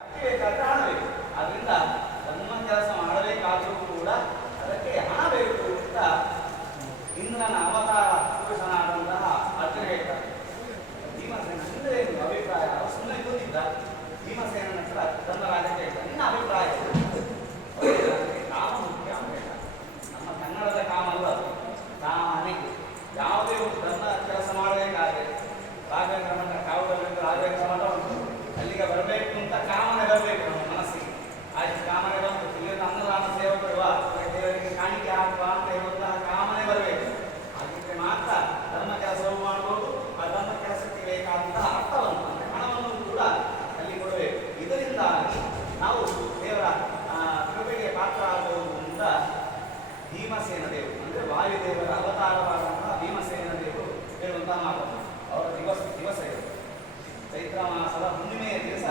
ಬೇಕಾದ್ರೆ ಹಣ ಬೇಕು. ಆದ್ರಿಂದ ಧರ್ಮ ಕೆಲಸ ಮಾಡಬೇಕಾದ್ರೂ ಕೂಡ ಅದಕ್ಕೆ ಹಣ ಬೇಕು ಅಂತ ಇಂದ್ರನ ಅವತಾರ ಪುರುಷನಾದಂತಹ ಅರ್ಜುನ ಹೇಳ್ತಾರೆ. ಭೀಮಸೇನ ಅಂದ್ರೆ ಏನು ಅಭಿಪ್ರಾಯ? ಅವರು ಸುಮ್ಮನೆ ಕೂತಿದ್ದ. ಭೀಮಸೇನನ ಹತ್ರ ಧರ್ಮರಾಜ ಕೇಳ್ತಾರೆ, ನಿನ್ನ ಅಭಿಪ್ರಾಯ ಕಾಮ ಮುಖ್ಯ ಅಂತ ಹೇಳ್ತಾರೆ. ನಮ್ಮ ಕನ್ನಡದ ಕಾಮ ಅಲ್ಲ, ಕಾಮನೆ. ಯಾವುದೇ ಒಂದು ಧರ್ಮ ಕೆಲಸ ಮಾಡಬೇಕಾದ್ರೆ ರಾಘವೇಂದ್ರ ಮಠ ಕಾವುದಲ್ಲಿ ರಾಘವೇಂದ್ರ ಮಠ ಉಂಟು, ಅಲ್ಲಿಗೆ ಬರಬೇಕು ಅಂತ ಕಾಮನೆ ಬರಬೇಕು ನಮ್ಮ ಮನಸ್ಸಿಗೆ. ಆಯ್ತು, ಕಾಮನೆ ಬಂತು, ಇಲ್ಲಿಂದ ಅನ್ನದಾನ ಸೇವೆ ಕೊಡುವ, ದೇವರಿಗೆ ಕಾಣಿಕೆ ಹಾಕುವ ಅಂತ ಹೇಳುವಂತಹ ಕಾಮನೆ ಬರಬೇಕು. ಹಾಗಿದ್ರೆ ಮಾತ್ರ ಧರ್ಮ ಕೆಲಸವು ಮಾಡಬಹುದು. ಆ ಧರ್ಮ ಕೆಲಸಕ್ಕೆ ಬೇಕಾದಂತಹ ಅರ್ಥವನ್ನು ಅಂದರೆ ಹಣವನ್ನು ಕೂಡ ಅಲ್ಲಿ ಕೊಡಬೇಕು. ಇದರಿಂದಾಗಿ ನಾವು ದೇವರ ಕೃಪೆಗೆ ಪಾತ್ರ ಆಗಬಹುದು ಅಂತ ಭೀಮಸೇನ ದೇವರು ಅಂದರೆ ವಾಯುದೇವರ ಅವತಾರವಾದಂತಹ ಭೀಮಸೇನ ದೇವರು ಹೇಳುವಂತಹ ಮಾತು. ಅವರ ದಿವಸ ಇದು ಚೈತ್ರ ಮಾಸದ ಹುಣ್ಣಿಮೆಯ ದಿವಸ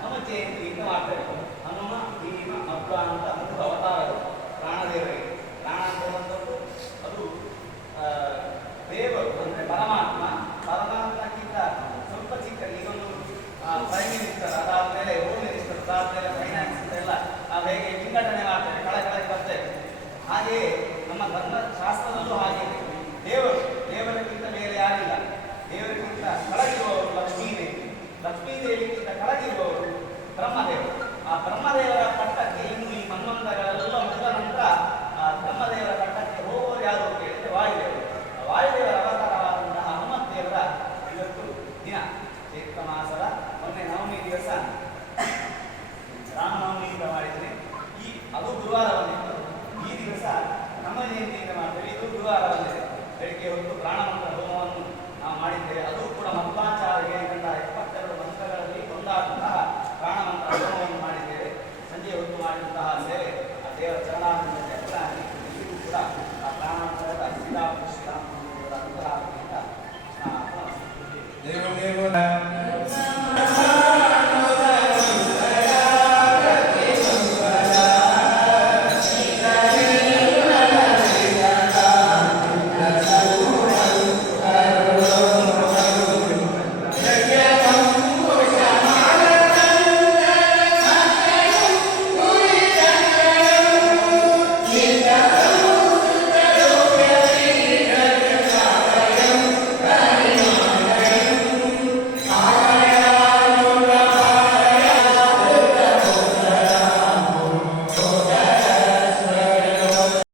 ನಮ್ಮ ಜಯಂತಿ ಅಂತ ಮಾಡ್ತಾರೆ. ಹನುಮ, ಭೀಮ, ಮಧ್ವ ಅಂತ ಮೂರು ಅವತಾರಗಳು ಪ್ರಾಣದೇವರಿಗೆ. ಪ್ರಾಣ ಅಂತ ಹೇಳುವಂಥದ್ದು ಅದು ದೇವರು ಅಂದರೆ ಪರಮಾತ್ಮ. ಪರಮಾತ್ಮಕ್ಕಿಂತ ಸ್ವಲ್ಪ ಚಿಕ್ಕ. ಈಗೊಂದು ಪ್ರೈಮ್ ಮಿನಿಸ್ಟರ್, ಅದಾದ್ಮೇಲೆ ಹೋಮ್ ಮಿನಿಸ್ಟರ್, ಅದಾದ್ಮೇಲೆ ಫೈನಾನ್ಸ್ ಎಲ್ಲ ನಾವು ಹೇಗೆ ವಿಂಗಡಣೆ ಮಾಡ್ತೇವೆ, ಕೆಳಗೆ ಬರ್ತೇವೆ, ಹಾಗೆಯೇ ನಮ್ಮ ಧರ್ಮಶಾಸ್ತ್ರದಲ್ಲೂ ಹಾಗೆ ದೇವರಿಗಿಂತ ಮೇಲೆ ಯಾರಿಲ್ಲ. ದೇವರಿಗಿಂತ ಕೆಳಗಿರುವವರು ಲಕ್ಷ್ಮೀದೇವಿ, ಲಕ್ಷ್ಮೀದೇವಿಗಿಂತ ಕೆಳಗಿರುವವರು ಬ್ರಹ್ಮದೇವರು. ಆ ಬ್ರಹ್ಮದೇವರ ಪಟ್ಟಕ್ಕೆ ಇನ್ನು ಈ ಮನ್ವಂತರಗಳೆಲ್ಲ ಮುಗಿದ ನಂತರ ಆ ಬ್ರಹ್ಮದೇವರ ಪಟ್ಟಕ್ಕೆ ಹೋಗೋರು ಯಾರು ಕೇಳಿದ್ರೆ ವಾಯುದೇವರು. ವಾಯುದೇವರ ಅವತಾರವಾದಂತಹ ಹನುಮತ್ ದೇವರ ಇವತ್ತು ದಿನ ಚೈತ್ರ ಮಾಸದ ಮೊನ್ನೆ ನವಮಿ ದಿವಸ ರಾಮನವಮಿ ಅಂತ ಮಾಡಿದರೆ ಅದು ಗುರುವಾರ ಬಂದಿತ್ತು. ಈ ದಿವಸ ನಮ್ಮ ಜಯಂತಿಯಿಂದ ಮಾಡ್ತೇವೆ. ಇದು ಗುರುವಾರ ಬಂದಿದೆ. ಬೆಳಿಗ್ಗೆ ಹೊತ್ತು ಪ್ರಾಣಮಂತ್ರ ಹೋಮವನ್ನು ನಾವು ಮಾಡಿದ್ದೇವೆ. ಅದು ಕೂಡ ಮಧ್ವಾಚಾರ್ಯ ಕಂಡ 72 ಮಂತ್ರಗಳಲ್ಲಿ ಒಂದಾದಂತಹ ಪ್ರಾಣಮಂತ್ರ ಹೋಮವನ್ನು ಮಾಡಿದ್ದೇವೆ. ಸಂಜೆ ಹೊತ್ತು ಮಾಡಿದಂತಹ ಸೇವೆ ಆ ದೇವರ ಚರಣಾರವಿಂದಕ್ಕೆ ಅಗ್ರಾಹಿ. ಇಲ್ಲಿಗೂ ಕೂಡ ಆ ಪ್ರಾಣಮಂತ್ರದ ಶ್ರೀರಾಮ ಅಂತರಾತ್ಮಕ